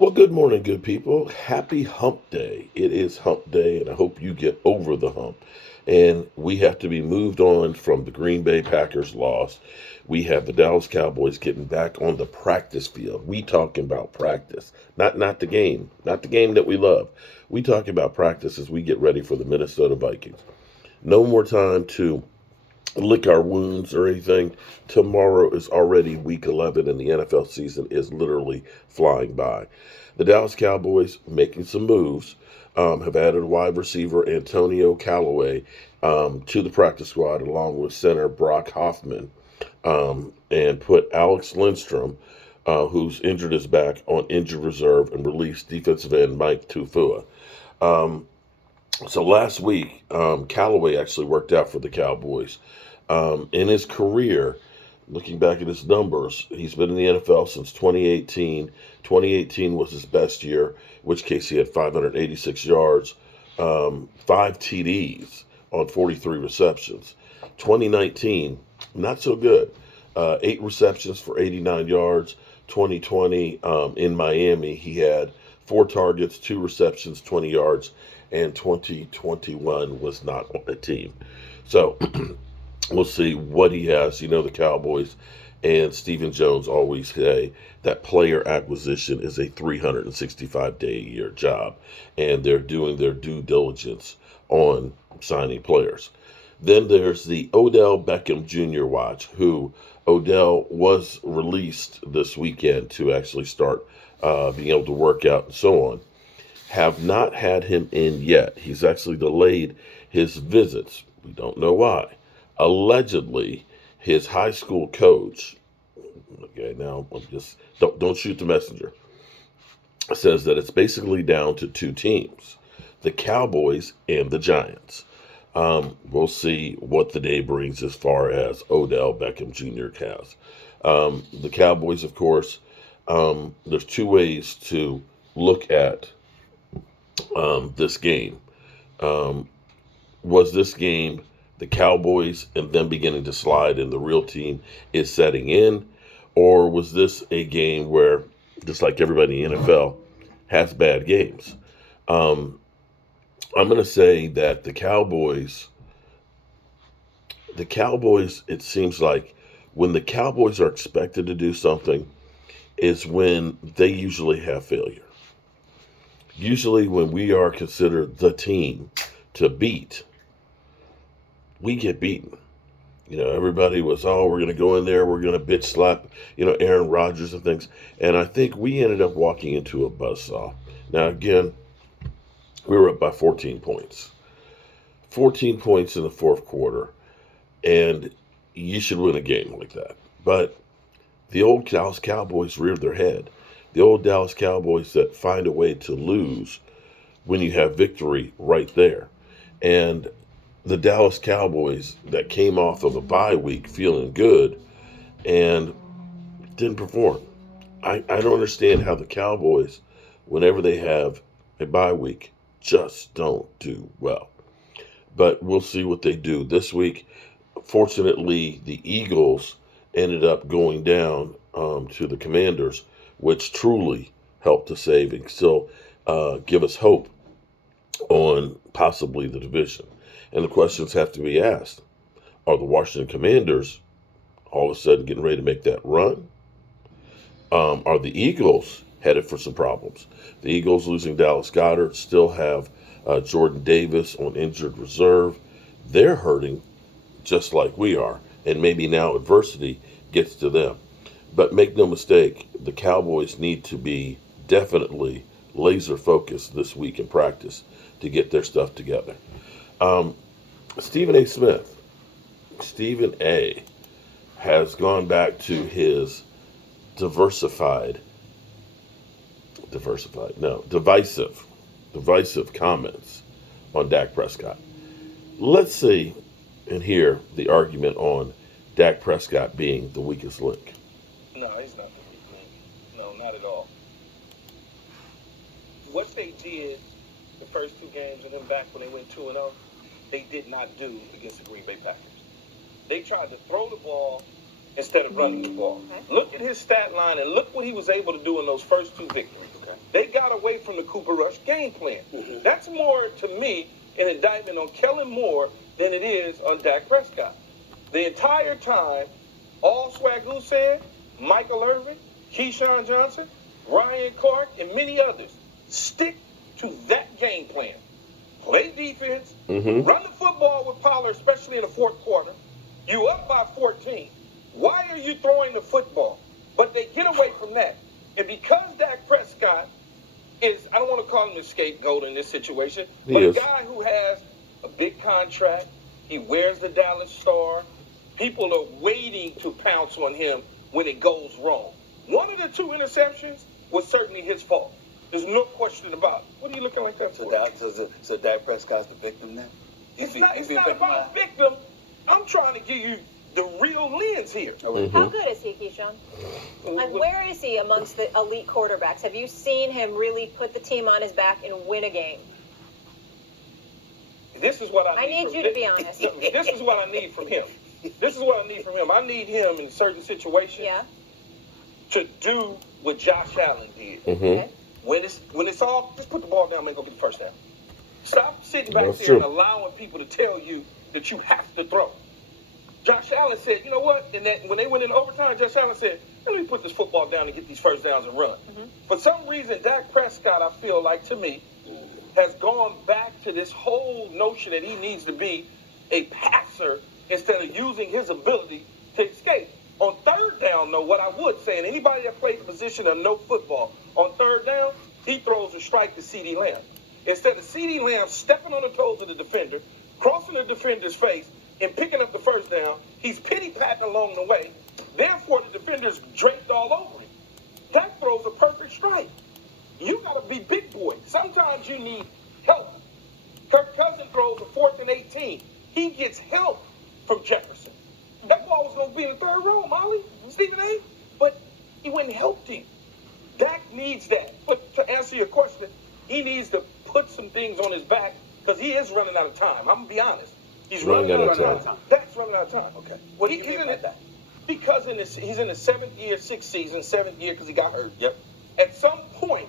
Well, good morning, good people. Happy hump day. It is hump day, and I hope you get over the hump. And we have to be moved on from the Green Bay Packers loss. We have the Dallas Cowboys getting back on the practice field. We talking about practice, not the game, not the game that we love. We talking about practice as we get ready for the Minnesota Vikings. No more time to lick our wounds or anything. Tomorrow is already week 11, and the NFL season is literally flying by. The Dallas Cowboys making some moves. Have added wide receiver Antonio Callaway to the practice squad along with center Brock Hoffman, and put Alex Lindstrom, who's injured his back, on injured reserve and released defensive end Mike Tufua. Um, so last week, Callaway actually worked out for the Cowboys. In his career, looking back at his numbers, he's been in the NFL since 2018. 2018 was his best year, in which case he had 586 yards, 5 TDs on 43 receptions. 2019, not so good. 8 receptions for 89 yards. 2020, in Miami, he had 4 targets, 2 receptions, 20 yards, and 2021 was not on the team. So we'll see what he has. You know, the Cowboys and Stephen Jones always say that player acquisition is a 365-day-a-year job, and they're doing their due diligence on signing players. Then there's the Odell Beckham Jr. watch, who Odell was released this weekend to actually start being able to work out and so on. Have not had him in yet. He's actually delayed his visits. We don't know why. Allegedly, his high school coach, okay, now I'm just don't shoot the messenger, says that it's basically down to two teams, the Cowboys and the Giants. We'll see what the day brings as far as Odell Beckham Jr. has. The Cowboys, of course, there's two ways to look at this game. Um, was this game the Cowboys and them beginning to slide and the real team is setting in? Or was this a game where, just like everybody in the NFL, has bad games? Um, I'm going to say that the Cowboys, it seems like when the Cowboys are expected to do something, is when they usually have failure. Usually, when we are considered the team to beat, we get beaten. You know, everybody was, oh, we're going to go in there, we're going to bitch slap, Aaron Rodgers and things. And I think we ended up walking into a buzzsaw. Now, again, we were up by 14 points. 14 points in the fourth quarter. And you should win a game like that. But the old Dallas Cowboys reared their head. The old Dallas Cowboys that find a way to lose when you have victory right there. And the Dallas Cowboys that came off of a bye week feeling good and didn't perform. I don't understand how the Cowboys, whenever they have a bye week, just don't do well. But we'll see what they do this week. Fortunately, the Eagles ended up going down to the Commanders, which truly helped to save and still give us hope on possibly the division. And the questions have to be asked. Are the Washington Commanders all of a sudden getting ready to make that run? Are the Eagles headed for some problems? The Eagles losing Dallas Goedert, still have Jordan Davis on injured reserve. They're hurting just like we are. And maybe now adversity gets to them. But make no mistake, the Cowboys need to be definitely laser focused this week in practice to get their stuff together. Um, Stephen A. Smith, Stephen A. has gone back to his diversified, no, divisive comments on Dak Prescott. Let's see and hear the argument on Dak Prescott being the weakest link. No, he's not the weak link. No, not at all. What they did the first two games and then back when they went 2-0, they did not do against the Green Bay Packers. They tried to throw the ball instead of running the ball. Okay. Look at his stat line and look what he was able to do in those first two victories. Okay. They got away from the Cooper Rush game plan. Mhm. That's more, to me, an indictment on Kellen Moore than it is on Dak Prescott. The entire time, all Swagoo said, Michael Irvin, Keyshawn Johnson, Ryan Clark, and many others, stick to that game plan. Play defense, run the football with Pollard, especially in the fourth quarter. You up by 14. Why are you throwing the football? But they get away from that. And because Dak Prescott is, I don't want to call him a scapegoat in this situation, but a guy who has a big contract, he wears the Dallas Star, people are waiting to pounce on him when it goes wrong. One of the 2 interceptions was certainly his fault. There's no question about it. What are you looking like that for? So Dak Prescott's the victim then? It's not about victim. I'm trying to give you the real lens here. How good is he, Keyshawn? And where is he amongst the elite quarterbacks? Have you seen him really put the team on his back and win a game? This is what I need. I need you to be honest. This is what I need from him. This is what I need from him. I need him in certain situations to do what Josh Allen did. Okay. When it's all, just put the ball down and go get the first down. Stop sitting back there and allowing people to tell you that you have to throw. Josh Allen said, you know what? And that when they went in overtime, Josh Allen said, let me put this football down and get these first downs and run. For some reason, Dak Prescott, I feel like, to me, has gone back to this whole notion that he needs to be a passer instead of using his ability to escape. On third down, though, what I would say, and anybody that plays the position of no football, on third down, he throws a strike to CeeDee Lamb. Instead of CeeDee Lamb stepping on the toes of the defender, crossing the defender's face, and picking up the first down, he's pity-patting along the way. Therefore, the defender's draped all over him. Dak throws a perfect strike. You got to be big boy. Sometimes you need help. Kirk Cousins throws a 4th and 18. He gets help from Jefferson. That ball was going to be in the third row, Molly, Stephen A. But he wouldn't help him. Dak needs that. But to answer your question, he needs to put some things on his back because he is running out of time. I'm going to be honest. He's running out of time. Dak's running out of time. Okay. What do you mean by that? Because he's in his 7th year, 6th season, 7th year because he got hurt. Yep. At some point,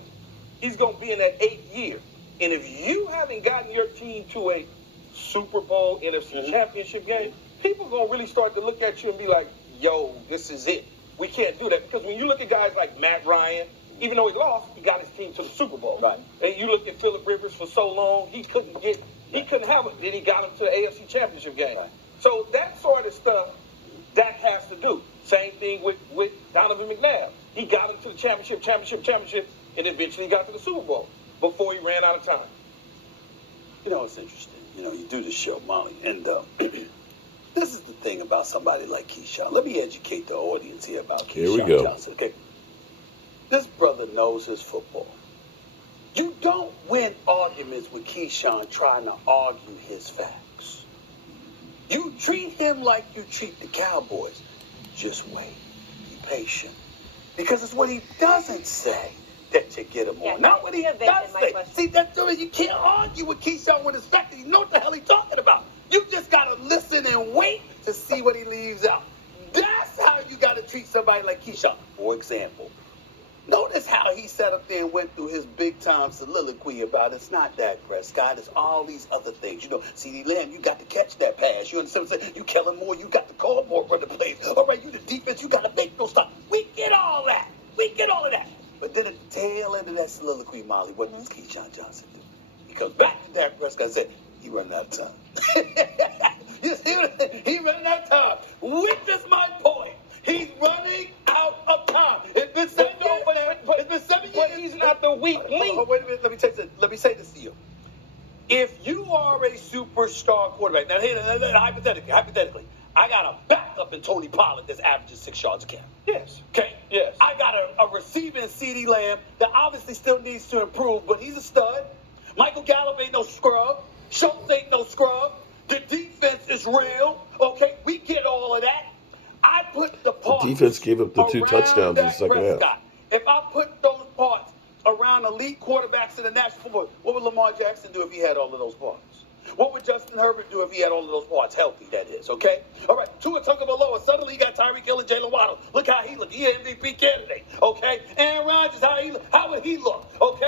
he's going to be in that 8th year. And if you haven't gotten your team to a Super Bowl, NFC Championship game, people are going to really start to look at you and be like, yo, this is it. We can't do that. Because when you look at guys like Matt Ryan, even though he lost, he got his team to the Super Bowl. Right. And you look at Phillip Rivers for so long, he couldn't have it. Then he got him to the AFC Championship game. Right. So that sort of stuff, Dak has to do. Same thing with Donovan McNabb. He got him to the championship, and eventually got to the Super Bowl before he ran out of time. You know, it's interesting. You know, you do this show, Molly, and this is the thing about somebody like Keyshawn. Let me educate the audience here about Keyshawn Johnson. Okay, this brother knows his football. You don't win arguments with Keyshawn trying to argue his facts. You treat him like you treat the Cowboys. Just wait. Be patient. Because it's what he doesn't say that you get him on. Not what he does say. See, that's the way you can't argue with Keyshawn with his facts. You know what the hell he's talking about. You just got to listen and wait to see what he leaves out. That's how you got to treat somebody like Keyshawn. For example, notice how he sat up there and went through his big-time soliloquy about it's not Dak Prescott, it's all these other things. You know, CeeDee Lamb, you got to catch that pass. You understand what I'm saying? You Kellen Moore, you got to call more running plays. All right, you the defense, you got to make those stops. We get all that. We get all of that. But then at the tail end of that soliloquy, Molly, what does Keyshawn Johnson do? He comes back to Dak Prescott and said, he running out of time. You see what I'm saying? He running out of time. Which is my point. He's running out of time. It's been 7 years. It's been 7 years. But he's not the weak link. Wait a minute. Let me say this to you. If you are a superstar quarterback, now hypothetically, I got a backup in Tony Pollard that's averaging 6 yards a carry. Yes. Okay? Yes. I got a receiving CeeDee Lamb that obviously still needs to improve, but he's a stud. Michael Gallup ain't no scrub. Schultz ain't no scrub. The defense is real. Okay? We get all of that. I put the parts. The defense gave up the 2 touchdowns in the second half. If I put those parts around elite quarterbacks in the National Football, what would Lamar Jackson do if he had all of those parts? What would Justin Herbert do if he had all of those parts healthy, that is, okay? All right, Tua Tagovailoa, suddenly he got Tyreek Hill and Jalen Waddle. Look how he looked. He an MVP candidate, okay? Aaron Rodgers, how would he look, okay?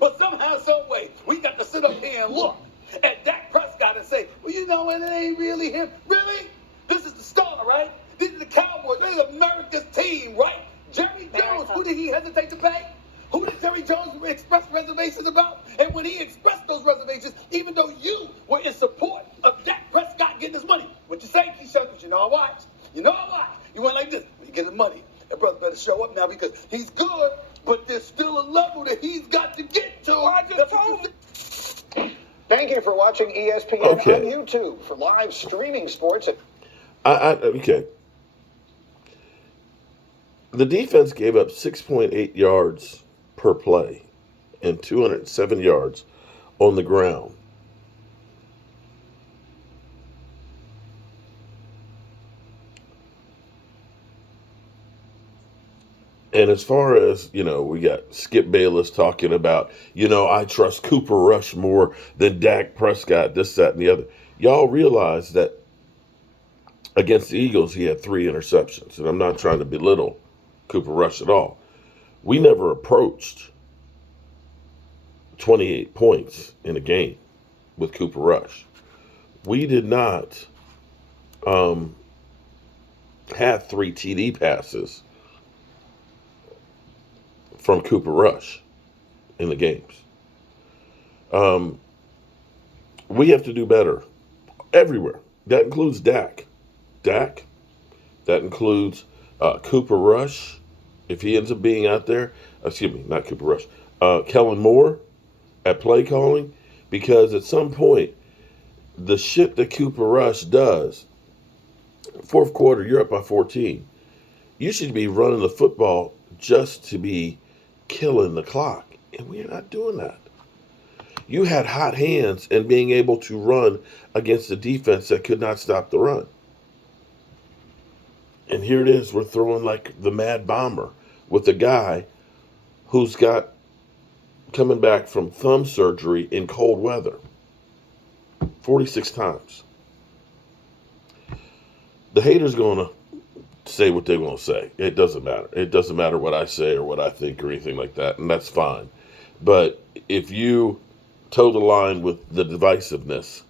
But somehow, some way, we got to sit up here and look at Dak Prescott and say, well, you know what, it ain't really him. Really? This is the star, right? These are the Cowboys. This is America's team, right? Jerry Jones, who did he hesitate to pay? Who did Jerry Jones express reservations about? And when he expressed those reservations, even though you were in support of Dak Prescott getting his money, what you say, Keyshawn? Because you know I watch. You know I watch. You went like this. When you get his money, that brother better show up now because he's good, but there's still a level that he's got to get to. I just told him. Thank you for watching ESPN on YouTube for live streaming sports. Okay. The defense gave up 6.8 yards per play and 207 yards on the ground. And as far as, we got Skip Bayless talking about, I trust Cooper Rush more than Dak Prescott, this, that, and the other. Y'all realize that against the Eagles, he had 3 interceptions. And I'm not trying to belittle Cooper Rush at all. We never approached 28 points in a game with Cooper Rush. We did not have 3 TD passes from Cooper Rush in the games. We have to do better everywhere. That includes Dak. That includes Cooper Rush, if he ends up being out there. Excuse me, not Cooper Rush. Kellen Moore at play calling, because at some point, the shit that Cooper Rush does, fourth quarter, you're up by 14. You should be running the football just to be killing the clock, and we're not doing that. You had hot hands and being able to run against a defense that could not stop the run. And here it is, we're throwing like the Mad Bomber with a guy who's got coming back from thumb surgery in cold weather 46 times. The haters going to say what they want to say. It doesn't matter. It doesn't matter what I say or what I think or anything like that, and that's fine. But if you toe the line with the divisiveness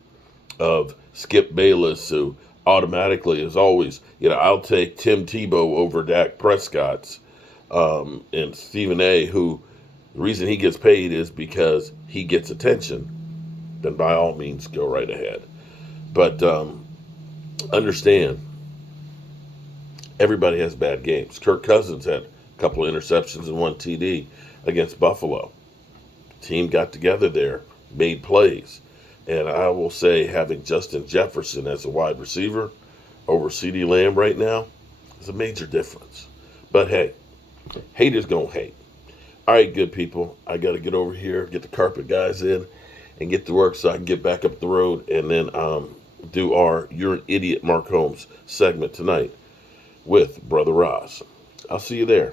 of Skip Bayless, who automatically is always, I'll take Tim Tebow over Dak Prescott's, and Stephen A., who the reason he gets paid is because he gets attention, then by all means go right ahead. But understand, everybody has bad games. Kirk Cousins had a couple of interceptions and 1 TD against Buffalo. The team got together there, made plays. And I will say having Justin Jefferson as a wide receiver over CeeDee Lamb right now is a major difference. But hey, haters gonna hate. All right, good people. I got to get over here, get the carpet guys in, and get to work so I can get back up the road and then do our You're an Idiot, Mark Holmes segment tonight with Brother Ross. I'll see you there.